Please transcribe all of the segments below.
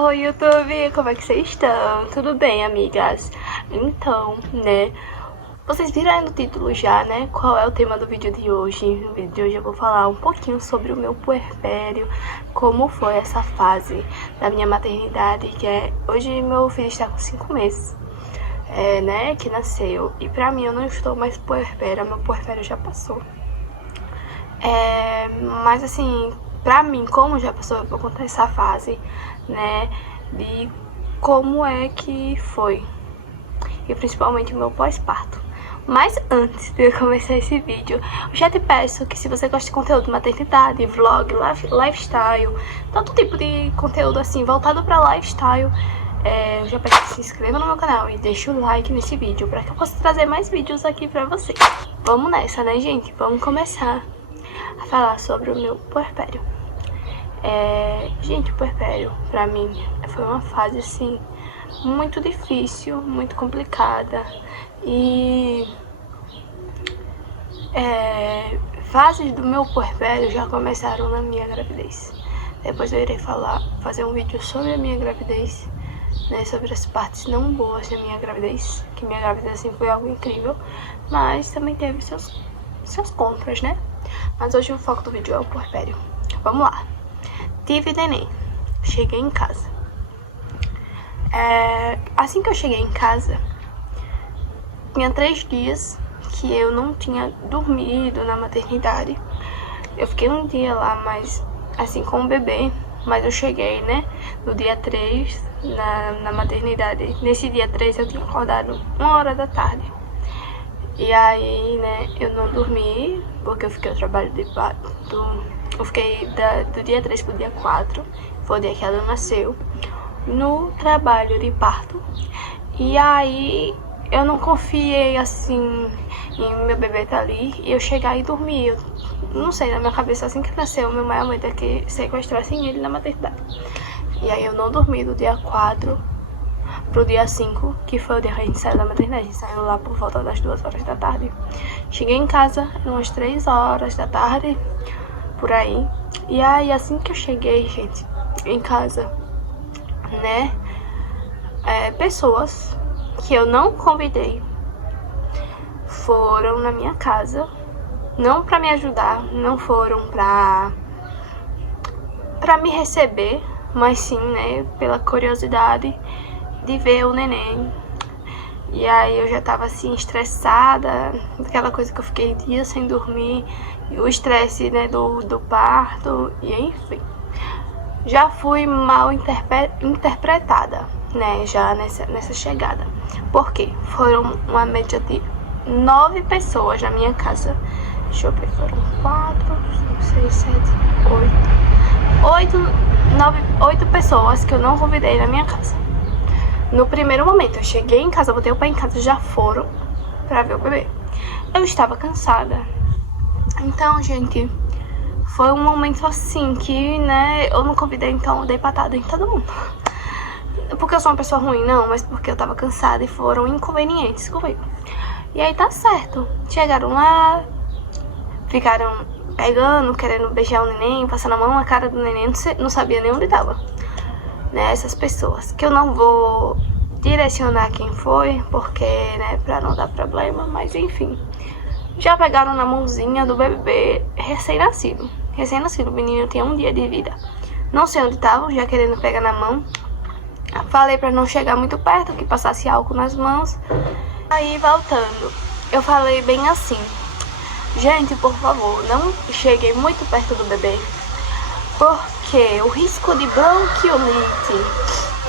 Oi, YouTube, como é que vocês estão? Tudo bem, amigas? Então, né, vocês viram aí no título já, né, qual é o tema do vídeo de hoje. No vídeo de hoje eu vou falar um pouquinho sobre o meu puerpério, como foi essa fase da minha maternidade, hoje meu filho está com 5 meses, né, que nasceu. E pra mim eu não estou mais puerpéria, meu puerpério já passou. Mas assim, pra mim, como já passou, eu vou contar essa fase, né, de como é que foi, e principalmente o meu pós-parto. Mas antes de eu começar esse vídeo, eu já te peço que, se você gosta de conteúdo de maternidade, vlog, lifestyle, todo tipo de conteúdo assim, voltado pra lifestyle, eu já peço que se inscreva no meu canal e deixe o like nesse vídeo, pra que eu possa trazer mais vídeos aqui pra vocês. Vamos nessa, né, gente? Vamos começar a falar sobre o meu puerpério. Gente, o puerpério pra mim foi uma fase assim muito difícil, muito complicada. E fases do meu puerpério já começaram na minha gravidez. Depois eu irei fazer um vídeo sobre a minha gravidez, né, sobre as partes não boas da minha gravidez, que minha gravidez assim foi algo incrível, mas também teve seus contras, né? Mas hoje o foco do vídeo é o puerpério. Vamos lá. Tive neném. Cheguei em casa. Assim que eu cheguei em casa, tinha 3 dias que eu não tinha dormido na maternidade. Eu fiquei um dia lá, mas assim, com o bebê. Mas eu cheguei, né, no dia 3 na maternidade. Nesse dia 3 eu tinha acordado 1h da tarde. E aí, né, eu não dormi, porque eu fiquei ao trabalho de parto. Eu fiquei do dia 3 pro dia 4, foi o dia que ela nasceu, no trabalho de parto. E aí, eu não confiei, assim, em meu bebê estar ali, e eu chegar e dormir. Eu não sei, na minha cabeça, assim que nasceu, meu maior medo é que sequestrassem ele na maternidade. E aí, eu não dormi do dia 4 pro dia 5, que foi o dia que a gente saiu da maternidade. A gente saiu lá por volta das 2h da tarde. Cheguei em casa, eram umas 3h da tarde, por aí. E aí, assim que eu cheguei, gente, em casa, né, pessoas que eu não convidei foram na minha casa, não pra me ajudar, não foram pra me receber, mas sim, né, pela curiosidade de ver o neném. E aí eu já tava assim, estressada, aquela coisa que eu fiquei dias sem dormir, o estresse, né, do parto, e enfim. Já fui mal interpretada, né, já nessa chegada. Por quê? Foram uma média de 9 pessoas na minha casa. Deixa eu ver, foram 4, 6, 7, 8 pessoas que eu não convidei na minha casa. No primeiro momento, eu cheguei em casa, botei o pé em casa, já foram pra ver o bebê. Eu estava cansada. Então, gente, foi um momento assim que, né, eu não convidei, então eu dei patada em todo mundo. Porque eu sou uma pessoa ruim, não, mas porque eu tava cansada e foram inconvenientes comigo. E aí tá certo. Chegaram lá, ficaram pegando, querendo beijar o neném, passando a mão na cara do neném, não sabia nem onde tava. Né, essas pessoas, que eu não vou direcionar quem foi, porque, né, pra não dar problema, mas enfim, já pegaram na mãozinha do bebê recém-nascido, o menino tinha 1 dia de vida, não sei onde estavam, já querendo pegar na mão. Falei pra não chegar muito perto, que passasse álcool nas mãos. Aí, voltando, eu falei bem assim: gente, por favor, não cheguem muito perto do bebê, porque o risco de bronquiolite,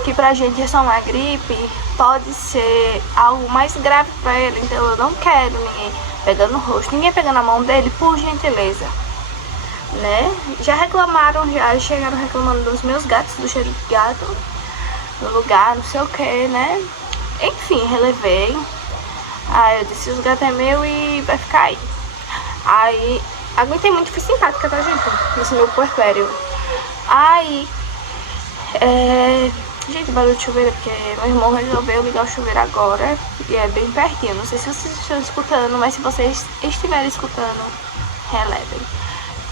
que pra gente é só uma gripe, pode ser algo mais grave pra ele. Então eu não quero ninguém pegando no rosto, ninguém pegando a mão dele, por gentileza, né? Já reclamaram, já chegaram reclamando dos meus gatos, do cheiro de gato no lugar, não sei o que, né? Enfim, relevei. Aí eu disse: os gatos é meu e vai ficar aí. Aí aguentei muito, fui simpática, tá, gente? Nesse meu puerpério. Aí, gente, barulho de chuveiro, porque meu irmão resolveu ligar o chuveiro agora. E é bem pertinho, não sei se vocês estão escutando, mas se vocês estiverem escutando, relevem.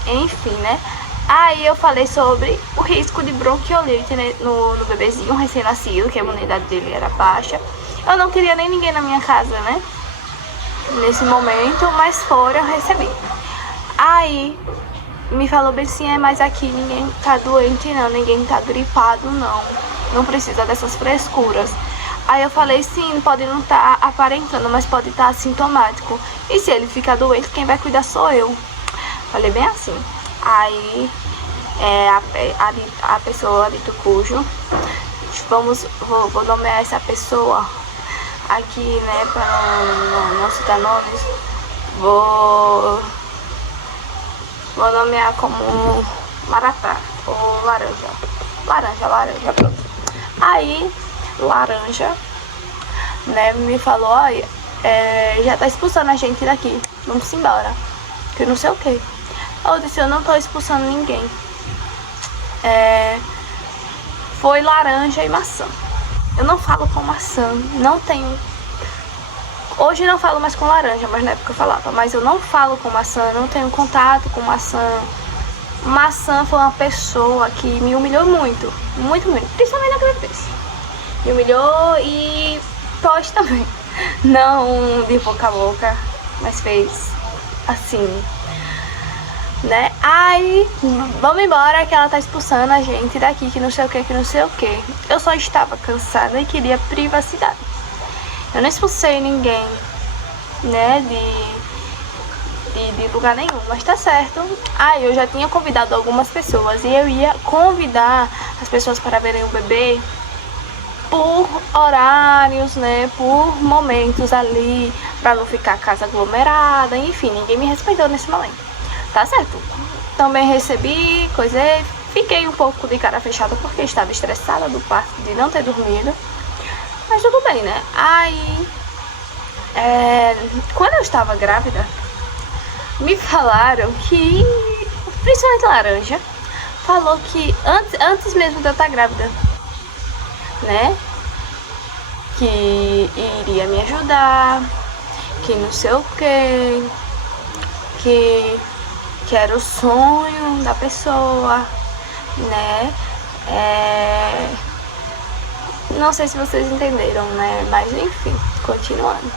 Enfim, né? Aí eu falei sobre o risco de bronquiolite, né, no bebezinho recém-nascido, que a imunidade dele era baixa. Eu não queria nem ninguém na minha casa, né, nesse momento, mas foram, eu recebi. Aí me falou bem assim, mas aqui ninguém tá doente não, ninguém tá gripado não precisa dessas frescuras. Aí eu falei, sim, pode não estar aparentando, mas pode estar assintomático. E se ele ficar doente, quem vai cuidar sou eu. Falei bem assim. Aí a pessoa dito cujo, vou nomear essa pessoa aqui, né, para não citar nomes, vou nomear como Maratá ou Laranja, pronto. Aí Laranja, né, me falou, olha, já tá expulsando a gente daqui, vamos embora, que não sei o que. Eu disse, eu não tô expulsando ninguém. Foi laranja e maçã. Eu não falo com maçã, não tenho. Hoje não falo mais com laranja, mas na época eu falava. Mas eu não falo com maçã, não tenho contato com maçã. Maçã foi uma pessoa que me humilhou muito, principalmente na gravidez. Me humilhou e pós também. Não de boca a boca, mas fez assim, né? Aí, vamos embora que ela tá expulsando a gente daqui, que não sei o que. Eu só estava cansada e queria privacidade. Eu não expulsei ninguém, né, de lugar nenhum, mas tá certo. Aí eu já tinha convidado algumas pessoas e eu ia convidar as pessoas para verem o bebê por horários, né, por momentos ali, pra não ficar a casa aglomerada, enfim, ninguém me respeitou nesse momento. Tá certo. Também recebi, coisei, fiquei um pouco de cara fechada porque estava estressada do parto, de não ter dormido. Mas tudo bem, né? Aí, quando eu estava grávida, me falaram que, principalmente Laranja, falou que antes mesmo de eu estar grávida, né, que iria me ajudar, que não sei o que era o sonho da pessoa, né? Não sei se vocês entenderam, né? Mas enfim, continuando.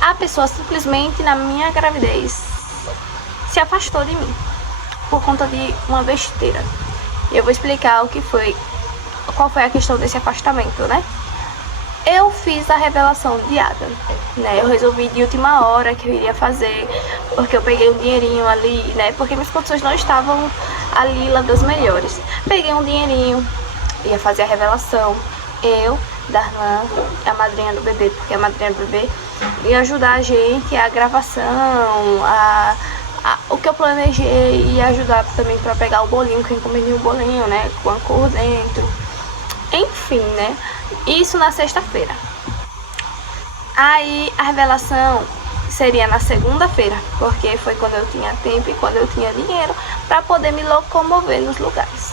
A pessoa simplesmente na minha gravidez se afastou de mim por conta de uma besteira. E eu vou explicar qual foi a questão desse afastamento, né? Eu fiz a revelação de Adam, né? Eu resolvi de última hora que eu iria fazer, porque eu peguei um dinheirinho ali, né? Porque minhas condições não estavam ali lá das melhores. Peguei um dinheirinho, ia fazer a revelação. Eu, Darlan, a madrinha do bebê, porque a madrinha do bebê ia ajudar a gente, a gravação, o que eu planejei, ia ajudar também pra pegar o bolinho, que eu encomendei o bolinho, né? Com a cor dentro. Enfim, né? Isso na sexta-feira. Aí a revelação seria na segunda-feira, porque foi quando eu tinha tempo e quando eu tinha dinheiro para poder me locomover nos lugares.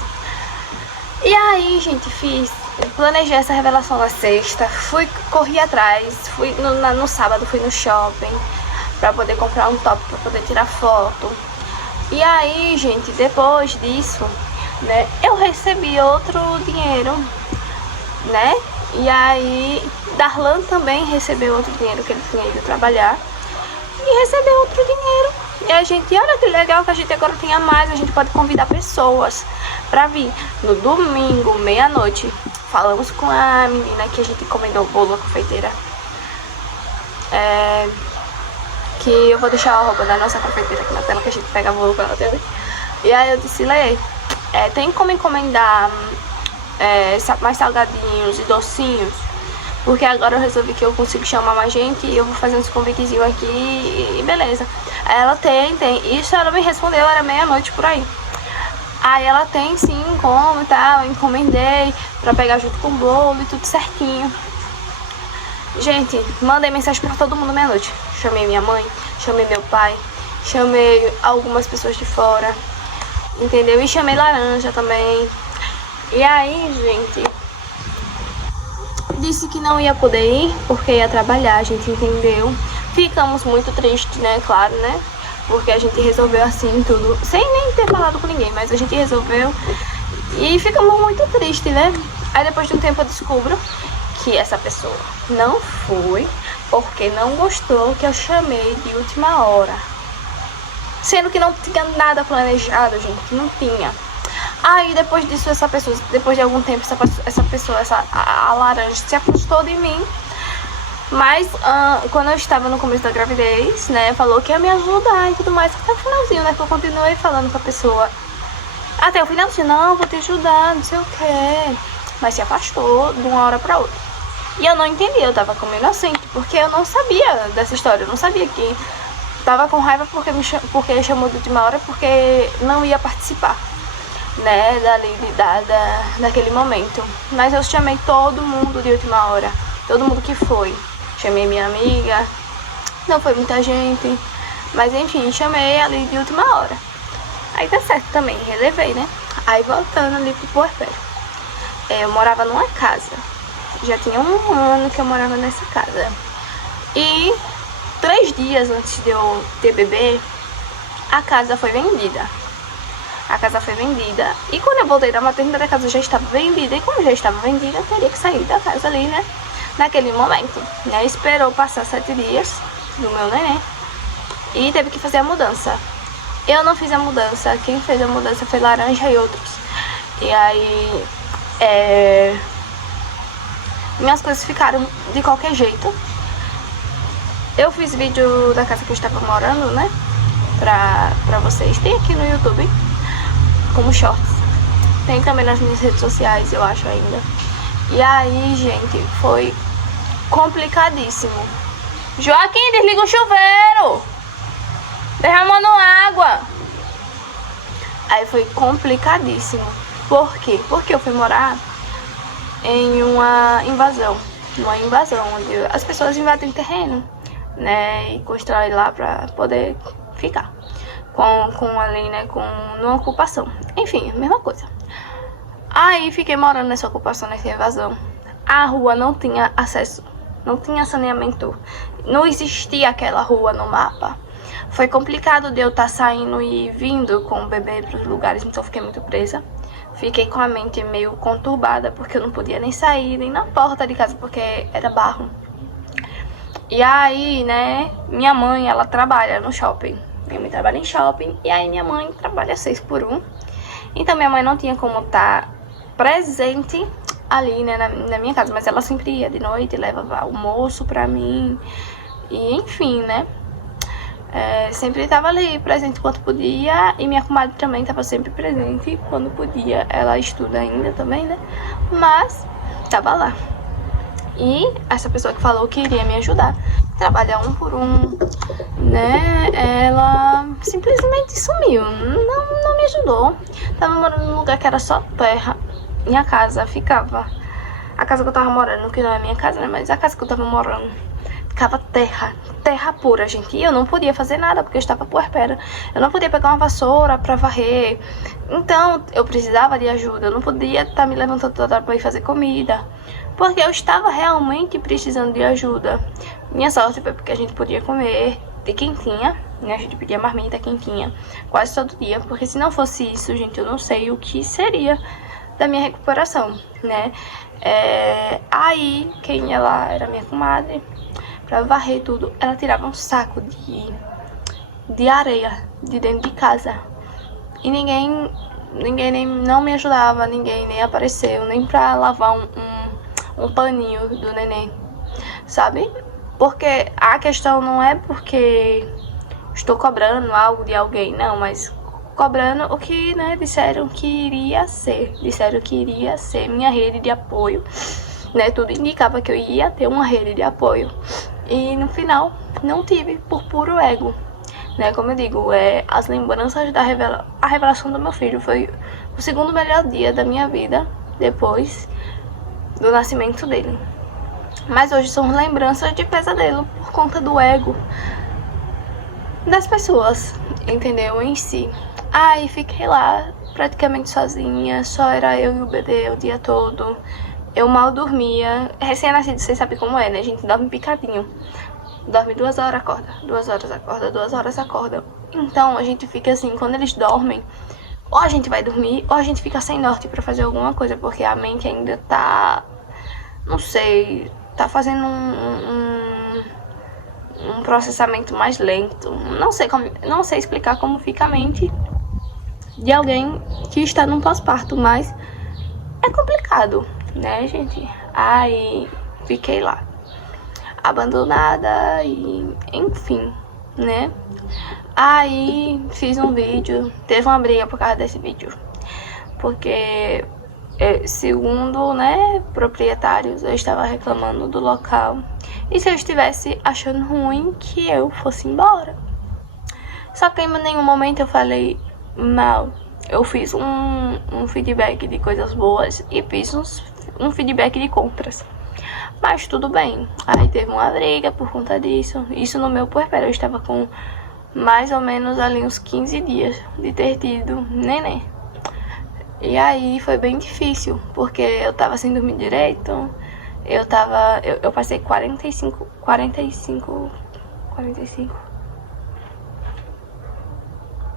E aí, gente, planejei essa revelação na sexta, corri atrás, no sábado fui no shopping para poder comprar um top, para poder tirar foto. E aí, gente, depois disso, né, eu recebi outro dinheiro, né? E aí Darlan também recebeu outro dinheiro, que ele tinha ido trabalhar, e recebeu outro dinheiro. E a gente, olha que legal que a gente agora tenha mais, a gente pode convidar pessoas pra vir no domingo, meia-noite. Falamos com a menina que a gente encomendou o bolo, a confeiteira, que eu vou deixar a roupa da nossa confeiteira aqui na tela, que a gente pega bolo com ela também. E aí eu disse, Lê, tem como encomendar mais salgadinhos e docinhos, porque agora eu resolvi que eu consigo chamar mais gente e eu vou fazer uns convitezinhos aqui e beleza. Aí ela tem, isso ela me respondeu, era meia-noite por aí. Aí ela tem sim, como e tal, eu encomendei pra pegar junto com o bolo e tudo certinho. Gente, mandei mensagem pra todo mundo meia-noite. Chamei minha mãe, chamei meu pai, chamei algumas pessoas de fora, entendeu? E chamei Laranja também. E aí, gente, disse que não ia poder ir porque ia trabalhar, a gente entendeu. Ficamos muito tristes, né? Claro, né? porque a gente resolveu assim tudo, sem nem ter falado com ninguém, mas a gente resolveu e ficamos muito tristes, né? Aí depois de um tempo eu descubro que essa pessoa não foi porque não gostou que eu chamei de última hora. Sendo que não tinha nada planejado, gente, não tinha. Aí depois disso, essa pessoa, depois de algum tempo, a laranja se afastou de mim. Mas quando eu estava no começo da gravidez, né, falou que ia me ajudar e tudo mais. Até o finalzinho, né, que eu continuei falando com a pessoa. Até o finalzinho, não, vou te ajudar, não sei o que. Mas se afastou de uma hora pra outra. E eu não entendi, eu tava como inocente, porque eu não sabia dessa história. Eu não sabia que tava com raiva porque chamou de última hora, porque não ia participar, né, daquele momento. Mas eu chamei todo mundo de última hora, todo mundo que foi. Chamei minha amiga, não foi muita gente, mas enfim, chamei ali de última hora. Aí tá certo também, relevei, né? Aí voltando ali pro puerpério, eu morava numa casa, já tinha um ano que eu morava nessa casa. E 3 dias antes de eu ter bebê, a casa foi vendida. A casa foi vendida. E quando eu voltei da maternidade, a casa já estava vendida. E como já estava vendida, eu teria que sair da casa ali, né? Naquele momento. E aí esperou passar 7 dias do meu neném. E teve que fazer a mudança. Eu não fiz a mudança. Quem fez a mudança foi Laranja e outros. E aí... minhas coisas ficaram de qualquer jeito. Eu fiz vídeo da casa que eu estava morando, né? Pra vocês. Tem aqui no YouTube, como shorts. Tem também nas minhas redes sociais, eu acho ainda. E aí, gente, foi complicadíssimo. Joaquim, desliga o chuveiro! Derramando água! Aí foi complicadíssimo. Por quê? Porque eu fui morar em uma invasão. Uma invasão onde as pessoas invadem terreno, né, e constrói lá pra poder ficar com ali, né, numa ocupação. Enfim, a mesma coisa. Aí fiquei morando nessa ocupação, nessa invasão. A rua não tinha acesso, não tinha saneamento, não existia aquela rua no mapa. Foi complicado de eu estar saindo e vindo com o bebê para os lugares, então fiquei muito presa. Fiquei com a mente meio conturbada, porque eu não podia nem sair, nem na porta de casa, porque era barro. E aí, né, minha mãe, ela trabalha no shopping. Minha mãe trabalha em shopping, e aí minha mãe trabalha 6x1. Então minha mãe não tinha como estar presente ali, né, na minha casa. Mas ela sempre ia de noite, levava almoço pra mim. E enfim, né, sempre estava ali, presente quando podia. E minha comadre também estava sempre presente quando podia. Ela estuda ainda também, né, mas estava lá. E essa pessoa que falou que iria me ajudar, trabalhar 1x1, né, ela simplesmente sumiu, não me ajudou. Tava morando num lugar que era só terra. Minha casa ficava, a casa que eu tava morando, que não é minha casa, né, mas a casa que eu tava morando, ficava terra pura, gente. E eu não podia fazer nada, porque eu estava puerpera. Eu não podia pegar uma vassoura pra varrer. Então, eu precisava de ajuda. Eu não podia estar me levantando toda hora pra ir fazer comida, porque eu estava realmente precisando de ajuda. Minha sorte foi porque a gente podia comer de quentinha, né? A gente pedia marmita quentinha quase todo dia, porque se não fosse isso, gente, eu não sei o que seria da minha recuperação, né? Aí, quem ia lá era minha comadre. Pra varrer tudo, ela tirava um saco de areia de dentro de casa. E ninguém nem não me ajudava, ninguém nem apareceu, nem pra lavar um paninho do neném, sabe? Porque a questão não é porque estou cobrando algo de alguém, não, mas cobrando o que, né, disseram que iria ser. Disseram que iria ser minha rede de apoio, né? Tudo indicava que eu ia ter uma rede de apoio. E no final, não tive, por puro ego, né? Como eu digo, as lembranças a revelação do meu filho foi o segundo melhor dia da minha vida, depois do nascimento dele. Mas hoje são lembranças de pesadelo, por conta do ego das pessoas, entendeu? Em si. Aí fiquei lá, praticamente sozinha, só era eu e o bebê o dia todo. Eu mal dormia. Recém-nascido, vocês sabem como é, né? A gente dorme picadinho. Dorme 2 horas, acorda. 2 horas, acorda. 2 horas, acorda. Então a gente fica assim, quando eles dormem, ou a gente vai dormir, ou a gente fica sem norte pra fazer alguma coisa, porque a mente ainda tá, não sei, tá fazendo um processamento mais lento. Não sei explicar como fica a mente de alguém que está num pós-parto, mas é complicado, né, gente? Aí fiquei lá, abandonada e enfim, né? Aí fiz um vídeo, teve uma briga por causa desse vídeo, porque segundo, né, proprietários, eu estava reclamando do local e se eu estivesse achando ruim que eu fosse embora. Só que em nenhum momento eu falei mal. Eu fiz um feedback de coisas boas e fiz um feedback de contras. Mas tudo bem. Aí teve uma briga por conta disso. Isso no meu puerpério. Eu estava com mais ou menos ali uns 15 dias de ter tido neném. E aí foi bem difícil, porque eu tava sem dormir direito. Eu passei 45.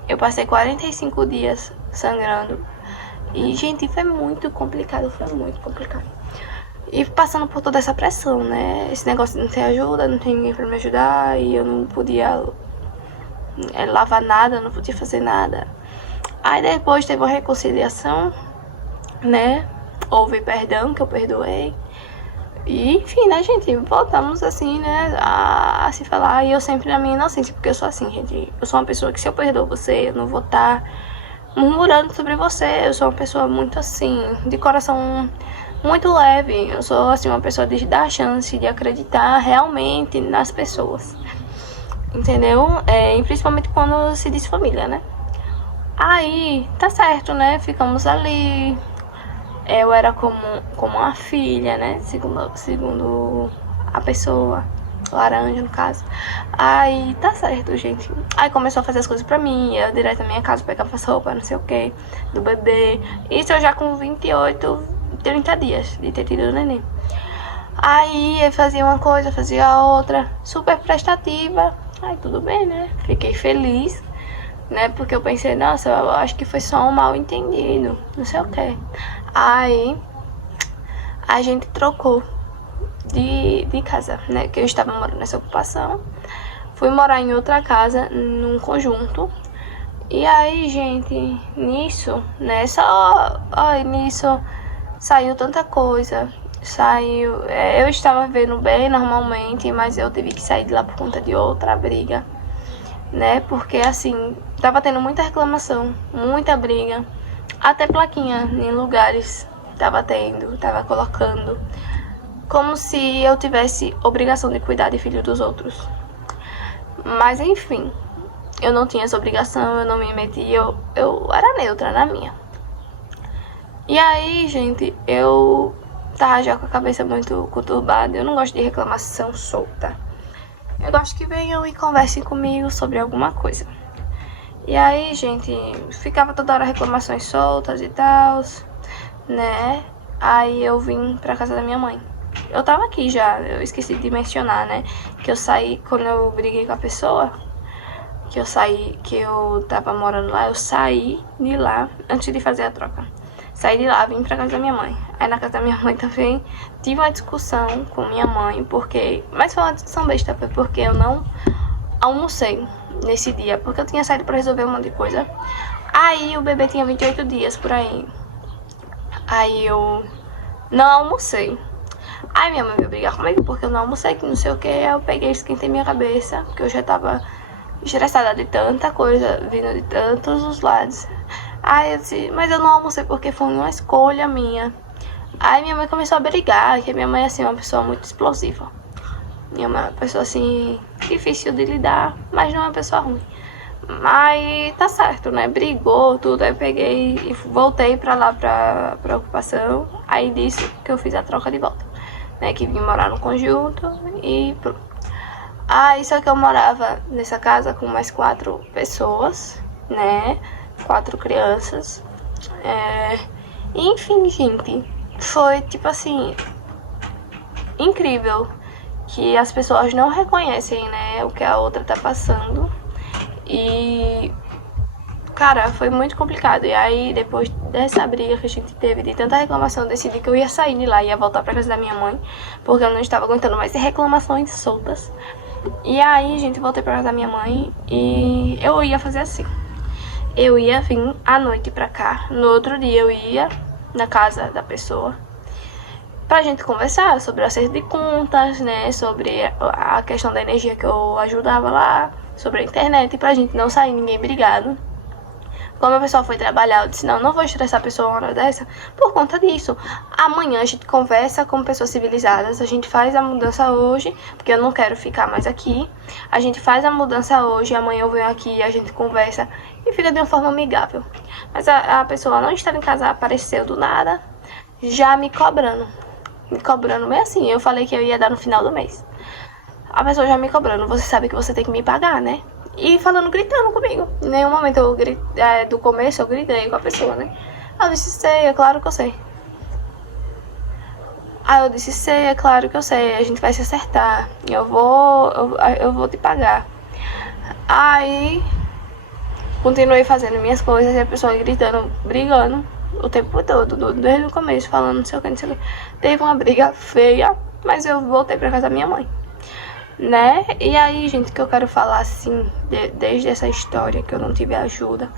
Eu passei 45 dias sangrando. E, gente, foi muito complicado, E passando por toda essa pressão, né? Esse negócio de não ter ajuda, não tem ninguém pra me ajudar. E eu não podia lavar nada, não podia fazer nada. Aí depois teve uma reconciliação, né? Houve perdão, que eu perdoei. E, enfim, né, gente? Voltamos assim, né? A se falar. E eu sempre na minha inocência, porque eu sou assim, gente. Eu sou uma pessoa que se eu perdoo você, eu não vou estar murmurando sobre você. Eu sou uma pessoa muito assim, de coração muito leve. Eu sou assim, uma pessoa de dar chance, de acreditar realmente nas pessoas. Entendeu? E principalmente quando se diz família, né? Aí, tá certo, né? Ficamos ali. Eu era como uma filha, né? Segundo a pessoa, laranja no caso. Aí, tá certo, gente. Aí começou a fazer as coisas pra mim. Eu direto na minha casa, pegava as roupas, não sei o que, do bebê. Isso eu já com 28, 30 dias de ter tido o neném. Aí eu fazia uma coisa, fazia outra, super prestativa. Aí tudo bem, né? Fiquei feliz, né? Porque eu pensei, nossa, eu acho que foi só um mal entendido, não sei o que. Aí a gente trocou de casa, né? Que eu estava morando nessa ocupação. Fui morar em outra casa, num conjunto. E aí, gente, nisso, né? Nisso saiu tanta coisa. Eu estava vivendo bem normalmente, mas eu tive que sair de lá por conta de outra briga, né? Porque assim, tava tendo muita reclamação, muita briga. Até plaquinha em lugares tava colocando. Como se eu tivesse obrigação de cuidar de filho dos outros. Mas enfim, eu não tinha essa obrigação, eu não me meti, eu era neutra na minha. E aí, gente, eu tava já com a cabeça muito conturbada. Eu não gosto de reclamação solta. Eu gosto que venham e conversem comigo sobre alguma coisa. E aí, gente, ficava toda hora reclamações soltas e tal, né? Aí eu vim pra casa da minha mãe. Eu tava aqui já, eu esqueci de mencionar, né? Que eu saí, quando eu briguei com a pessoa, que eu tava morando lá, eu saí de lá antes de fazer a troca. Saí de lá, vim pra casa da minha mãe. Aí na casa da minha mãe também tive uma discussão com minha mãe, mas foi uma discussão besta, foi porque eu não almocei nesse dia, porque eu tinha saído pra resolver um monte de coisa. Aí o bebê tinha 28 dias por aí. Aí eu não almocei. Aí minha mãe veio brigar comigo porque eu não almocei, que não sei o que. Aí eu peguei e esquentei minha cabeça, porque eu já tava estressada de tanta coisa vindo de tantos os lados. Aí eu disse, mas eu não almocei porque foi uma escolha minha. Aí minha mãe começou a brigar, que minha mãe assim, é uma pessoa muito explosiva. Minha mãe é uma pessoa assim, difícil de lidar, mas não é uma pessoa ruim. Mas tá certo, né? Brigou, tudo. Aí eu peguei e voltei pra lá, pra ocupação. Aí disso que eu fiz a troca de volta, né? Que vim morar no conjunto e pronto. Aí só que eu morava nessa casa com mais 4 pessoas, né? 4 crianças. Enfim, gente, foi tipo assim, incrível que as pessoas não reconhecem, né, o que a outra tá passando. E, cara, foi muito complicado. E aí, depois dessa briga que a gente teve, de tanta reclamação, eu decidi que eu ia sair de lá e ia voltar pra casa da minha mãe, porque eu não estava aguentando mais reclamações soltas. E aí, gente, voltei pra casa da minha mãe e eu ia fazer assim. Eu ia vir à noite pra cá. No outro dia eu ia na casa da pessoa pra gente conversar sobre o acerto de contas, né? Sobre a questão da energia que eu ajudava lá, sobre a internet, pra gente não sair ninguém brigado. Como a pessoa foi trabalhar, eu disse, não vou estressar a pessoa uma hora dessa por conta disso. Amanhã a gente conversa como pessoas civilizadas, a gente faz a mudança hoje, porque eu não quero ficar mais aqui. A gente faz a mudança hoje, amanhã eu venho aqui, a gente conversa e fica de uma forma amigável. Mas a pessoa não estava em casa, apareceu do nada, já me cobrando bem assim. Eu falei que eu ia dar no final do mês. A pessoa já me cobrando, você sabe que você tem que me pagar, né? E falando, gritando comigo. Em nenhum momento do começo eu gritei com a pessoa, né? Eu disse, sei, é claro que eu sei. Aí eu disse, sei, é claro que eu sei, a gente vai se acertar. Eu vou te pagar. Aí continuei fazendo minhas coisas e a pessoa gritando, brigando o tempo todo, desde o começo, falando não sei o que, não sei o que. Teve uma briga feia, mas eu voltei pra casa da minha mãe, né? E aí, gente, que eu quero falar assim, desde essa história que eu não tive ajuda,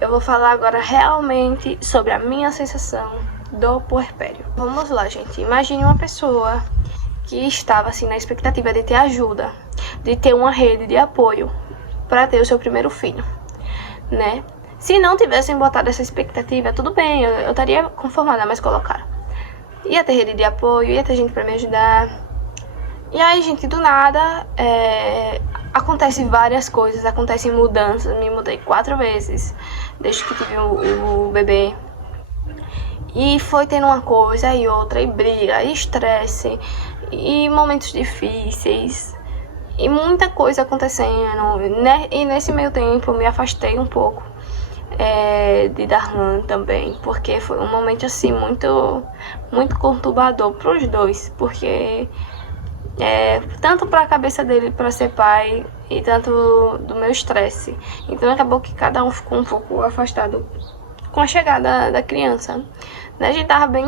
eu vou falar agora realmente sobre a minha sensação do puerpério. Vamos lá, gente. Imagine uma pessoa que estava assim na expectativa de ter ajuda, de ter uma rede de apoio para ter o seu primeiro filho, né? Se não tivessem botado essa expectativa, tudo bem, eu estaria conformada, mas colocaram. Ia ter rede de apoio, ia ter gente para me ajudar. E aí, gente, do nada, acontecem várias coisas, acontecem mudanças. Me mudei 4 vezes desde que tive o bebê. E foi tendo uma coisa e outra, e briga, e estresse, e momentos difíceis, e muita coisa acontecendo, né? E nesse meio tempo eu me afastei um pouco de Darlan também, porque foi um momento assim muito conturbador para os dois, porque tanto para a cabeça dele para ser pai e tanto do meu estresse. Então acabou que cada um ficou um pouco afastado com a chegada da criança, né? A gente tava bem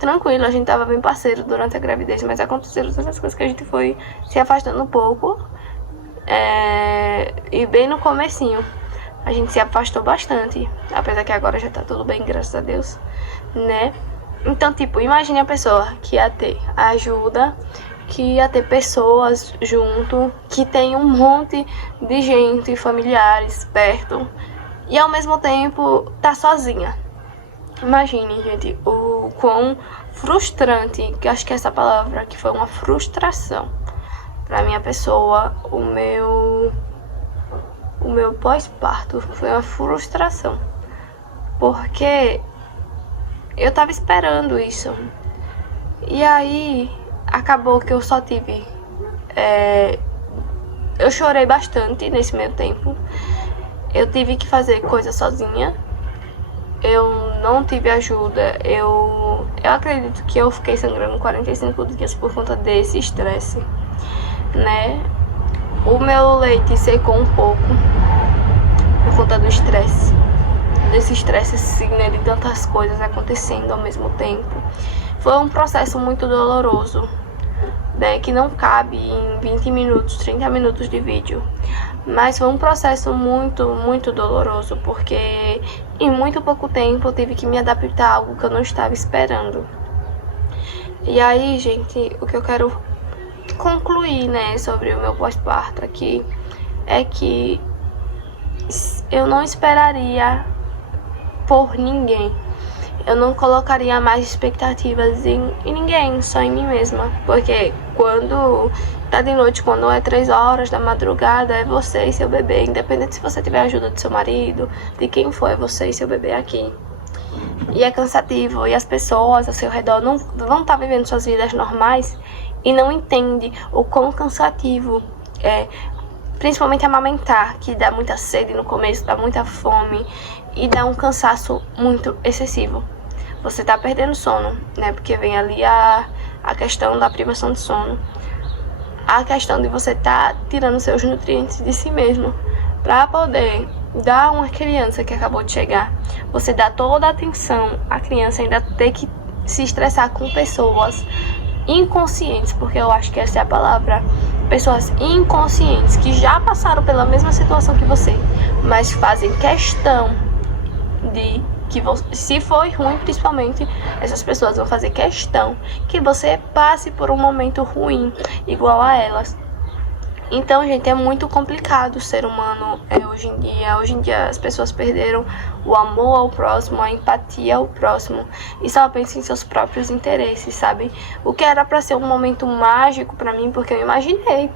tranquilo, a gente tava bem parceiro durante a gravidez, mas aconteceram tantas coisas que a gente foi se afastando um pouco, e bem no comecinho a gente se afastou bastante, apesar que agora já tá tudo bem, graças a Deus, né? Então, tipo, imagine a pessoa que ia ter ajuda, que ia ter pessoas junto, que tem um monte de gente, familiares perto, e ao mesmo tempo tá sozinha. Imagine, gente, o quão frustrante, que acho que essa palavra que foi uma frustração pra minha pessoa, o meu pós-parto foi uma frustração, porque eu tava esperando isso. E aí acabou que eu só tive eu chorei bastante nesse meio tempo. Eu tive que fazer coisa sozinha. Eu não tive ajuda. Eu acredito que eu fiquei sangrando 45 dias por conta desse estresse, né? O meu leite secou um pouco por conta do estresse. Desse estresse assim, né? De tantas coisas acontecendo ao mesmo tempo. Foi um processo muito doloroso, né, que não cabe em 20 minutos, 30 minutos de vídeo. Mas foi um processo muito doloroso, porque em muito pouco tempo eu tive que me adaptar a algo que eu não estava esperando. E aí, gente, o que eu quero concluir, né, sobre o meu pós-parto aqui, é que eu não esperaria por ninguém. Eu não colocaria mais expectativas em ninguém, só em mim mesma. Porque quando tá de noite, quando é 3 horas da madrugada, é você e seu bebê. Independente se você tiver a ajuda do seu marido, de quem for, é você e seu bebê aqui. E é cansativo, e as pessoas ao seu redor não tá vivendo suas vidas normais e não entendem o quão cansativo é. Principalmente amamentar, que dá muita sede no começo, dá muita fome e dá um cansaço muito excessivo. Você tá perdendo sono, né? Porque vem ali a questão da privação de sono. A questão de você tá tirando seus nutrientes de si mesmo para poder dar uma criança que acabou de chegar, você dá toda a atenção, a criança ainda ter que se estressar com pessoas inconscientes, porque eu acho que essa é a palavra, pessoas inconscientes que já passaram pela mesma situação que você, mas fazem questão de que se foi ruim, principalmente, essas pessoas vão fazer questão que você passe por um momento ruim igual a elas. Então, gente, é muito complicado o ser humano hoje em dia. Hoje em dia as pessoas perderam o amor ao próximo, a empatia ao próximo e só pensam em seus próprios interesses, sabe? O que era pra ser um momento mágico pra mim, porque eu imaginei,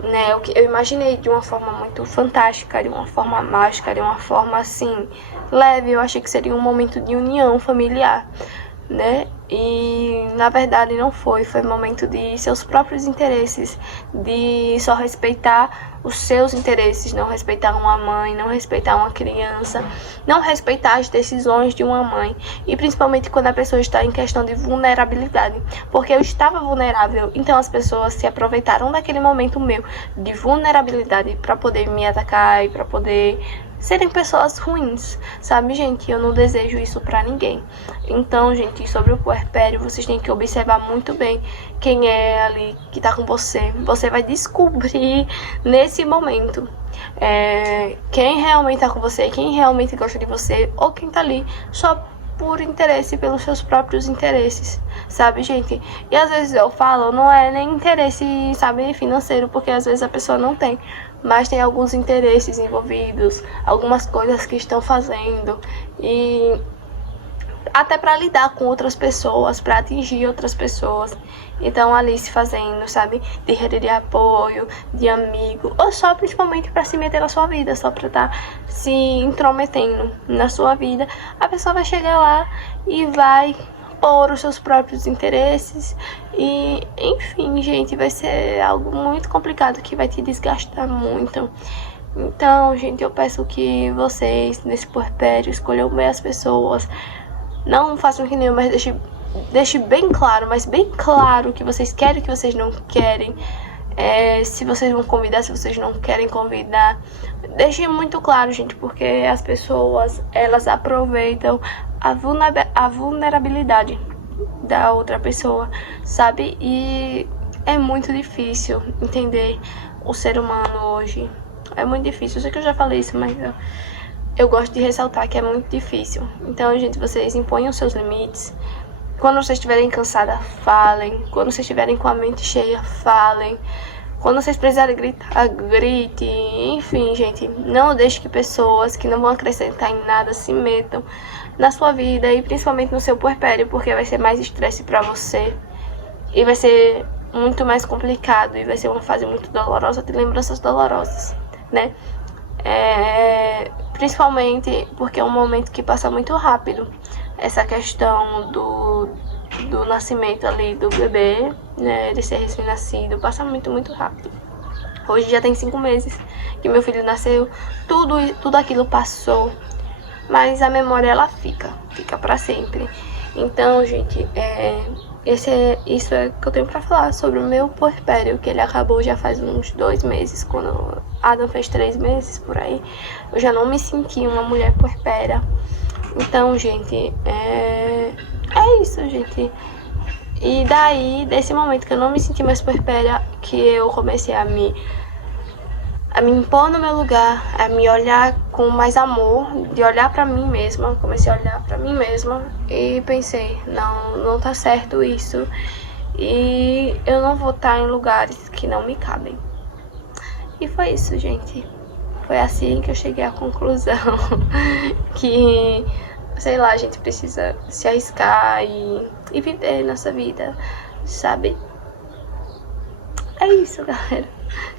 né? Eu imaginei de uma forma muito fantástica, de uma forma mágica, de uma forma assim, leve. Eu achei que seria um momento de união familiar, né? E na verdade não foi. Foi momento de seus próprios interesses, de só respeitar os seus interesses, não respeitar uma mãe, não respeitar uma criança, não respeitar as decisões de uma mãe, e principalmente quando a pessoa está em questão de vulnerabilidade, porque eu estava vulnerável, então as pessoas se aproveitaram daquele momento meu de vulnerabilidade para poder me atacar e para poder serem pessoas ruins, sabe, gente? Eu não desejo isso pra ninguém. Então, gente, sobre o puerpério, vocês têm que observar muito bem quem é ali que tá com você. Você vai descobrir nesse momento quem realmente tá com você, quem realmente gosta de você, ou quem tá ali só por interesse, pelos seus próprios interesses, sabe, gente? E às vezes eu falo, não é nem interesse, sabe, financeiro, porque às vezes a pessoa não tem, mas tem alguns interesses envolvidos, algumas coisas que estão fazendo, e até para lidar com outras pessoas, para atingir outras pessoas. Então ali se fazendo, sabe, de rede de apoio, de amigo, ou só principalmente para se meter na sua vida, só para estar se intrometendo na sua vida. A pessoa vai chegar lá e vai pôr os seus próprios interesses e, enfim, gente, vai ser algo muito complicado que vai te desgastar muito. Então, gente, eu peço que vocês, nesse puerpério, escolham bem as pessoas. Não façam que nem eu, mas deixe bem claro, mas bem claro que vocês querem, que vocês não querem. Se vocês vão convidar, se vocês não querem convidar. Deixe muito claro, gente, porque as pessoas, elas aproveitam a vulnerabilidade da outra pessoa, sabe? E é muito difícil entender o ser humano hoje. É muito difícil. Eu sei que eu já falei isso, mas eu gosto de ressaltar que é muito difícil. Então, gente, vocês imponham os seus limites. Quando vocês estiverem cansadas, falem. Quando vocês estiverem com a mente cheia, falem. Quando vocês precisarem gritar, grite. Enfim, gente, não deixe que pessoas que não vão acrescentar em nada se metam na sua vida e principalmente no seu puerpério, porque vai ser mais estresse pra você. E vai ser muito mais complicado. E vai ser uma fase muito dolorosa, de lembranças dolorosas, né? Principalmente porque é um momento que passa muito rápido. Essa questão do nascimento ali do bebê, né, de ser recém-nascido, passa muito, muito rápido. Hoje já tem 5 meses que meu filho nasceu, tudo aquilo passou, mas a memória ela fica pra sempre. Então, gente, isso é que eu tenho pra falar sobre o meu puerpério, que ele acabou já faz uns 2 meses, quando Adam fez 3 meses, por aí. Eu já não me senti uma mulher puerpéria. Então, gente, é isso, gente. E daí, desse momento que eu não me senti mais puerpéria, que eu comecei a me impor no meu lugar, a me olhar com mais amor, de olhar pra mim mesma. Comecei a olhar pra mim mesma e pensei, não tá certo isso. E eu não vou estar em lugares que não me cabem. E foi isso, gente. Foi assim que eu cheguei à conclusão que, sei lá, a gente precisa se arriscar e viver nossa vida, sabe? É isso, galera.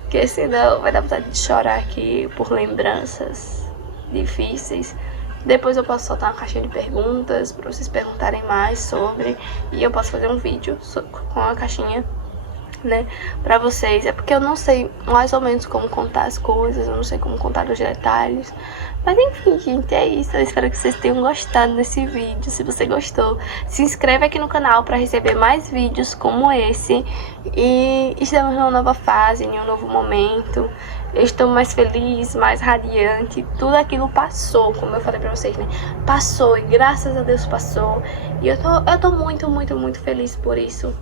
Porque senão vai dar vontade de chorar aqui por lembranças difíceis. Depois eu posso soltar uma caixinha de perguntas pra vocês perguntarem mais sobre. E eu posso fazer um vídeo com a caixinha né, pra vocês. É porque eu não sei mais ou menos como contar as coisas, eu não sei como contar os detalhes. Mas enfim, gente, é isso. Eu espero que vocês tenham gostado desse vídeo. Se você gostou, se inscreve aqui no canal para receber mais vídeos como esse. E estamos numa nova fase, em um novo momento. Eu estou mais feliz, mais radiante. Tudo aquilo passou, como eu falei pra vocês, né? Passou, e graças a Deus passou. E eu tô muito, muito, muito feliz por isso.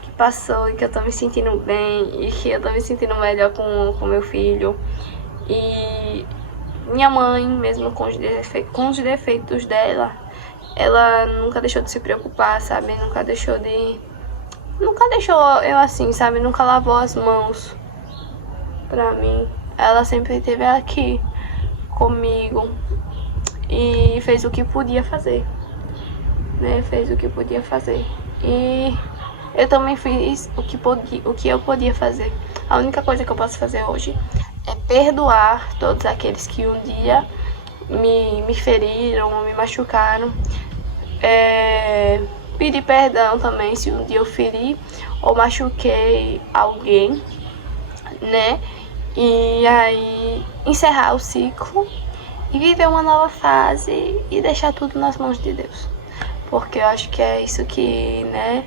Que passou, e que eu tô me sentindo bem, e que eu tô me sentindo melhor com meu filho. E minha mãe, mesmo com os defeitos dela, ela nunca deixou de se preocupar, sabe? Nunca deixou eu assim, sabe? Nunca lavou as mãos pra mim. Ela sempre esteve aqui comigo e fez o que podia fazer, né? Fez o que podia fazer. E eu também fiz o que eu podia fazer. A única coisa que eu posso fazer hoje é perdoar todos aqueles que um dia me feriram ou me machucaram. Pedir perdão também se um dia eu feri ou machuquei alguém, né? E aí encerrar o ciclo e viver uma nova fase e deixar tudo nas mãos de Deus. Porque eu acho que é isso que, né,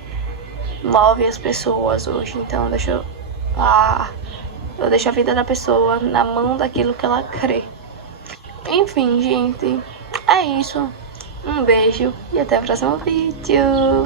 move as pessoas hoje. Então eu deixo a vida da pessoa na mão daquilo que ela crê. Enfim, gente, é isso. Um beijo e até o próximo vídeo.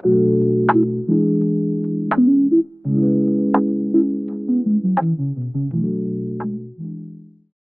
Thank you.